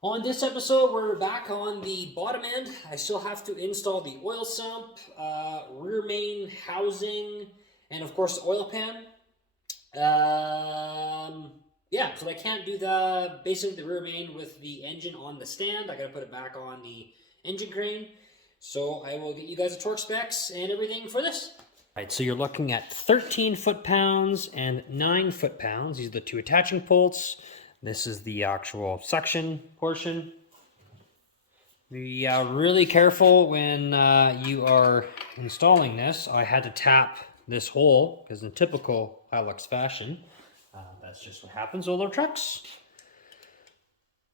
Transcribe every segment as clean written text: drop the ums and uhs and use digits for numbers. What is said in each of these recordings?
On this episode, we're back on the bottom end. I still have to install the oil sump, rear main housing, and of course the oil pan. Yeah, so I can't do basically the rear main with the engine on the stand. I gotta put it back on the engine crane. So I will get you guys the torque specs and everything for this. All right, so you're looking at 13 foot-pounds and 9 foot-pounds. These are the two attaching bolts. This is the actual suction portion. Be really careful when you are installing this. I had to tap this hole because in typical Hilux fashion, that's just what happens with older trucks.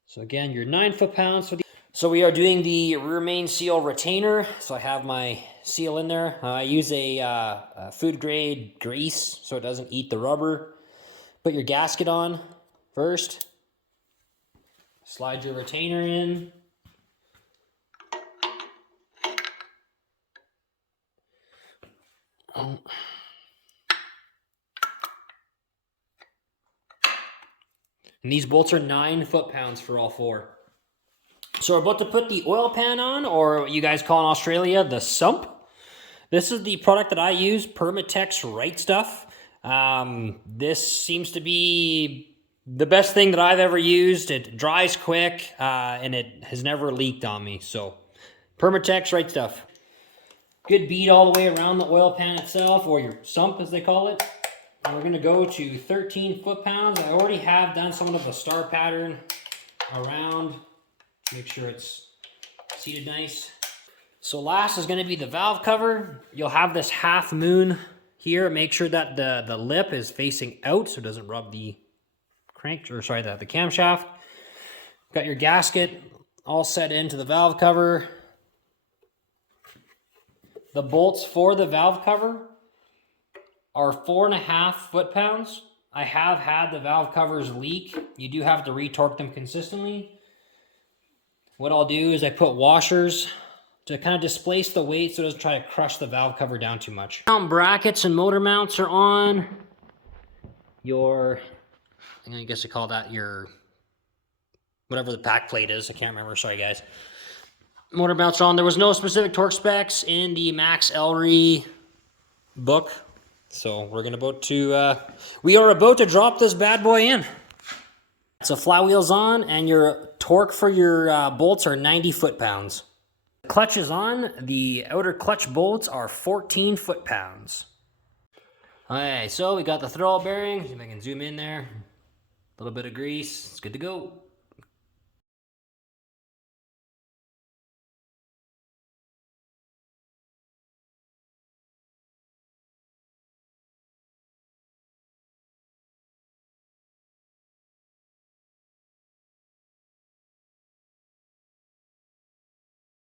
So again, your 9 foot-pounds for the. So we are doing the rear main seal retainer. So I have my seal in there. I use a food grade grease so it doesn't eat the rubber. Put your gasket on first. Slide your retainer in. Oh. And these bolts are 9 foot-pounds for all four. So we're about to put the oil pan on, or what you guys call in Australia, the sump. This is the product that I use, Permatex Right Stuff. This seems to be the best thing that I've ever used. It dries quick, and it has never leaked on me. So, Permatex Right Stuff. Good bead all the way around the oil pan itself, or your sump as they call it. And we're gonna go to 13 foot-pounds. I already have done somewhat of a star pattern around. Make sure it's seated nice. So last is gonna be the valve cover. You'll have this half moon here. Make sure that the lip is facing out so it doesn't rub the crank, or sorry, the camshaft. Got your gasket all set into the valve cover. The bolts for the valve cover are 4.5 foot-pounds. I have had the valve covers leak. You do have to retorque them consistently. What I'll do is I put washers to kind of displace the weight so it doesn't try to crush the valve cover down too much. Brackets and motor mounts are on. I guess I call that your, whatever the back plate is. I can't remember, sorry guys. Motor mounts on. There was no specific torque specs in the Max Ellery book. So we are about to drop this bad boy in. So flywheel's on, and your torque for your bolts are 90 foot-pounds. Clutch is on. The outer clutch bolts are 14 foot-pounds. Okay, so we got the throttle bearing. See if I can zoom in there. A little bit of grease. It's good to go.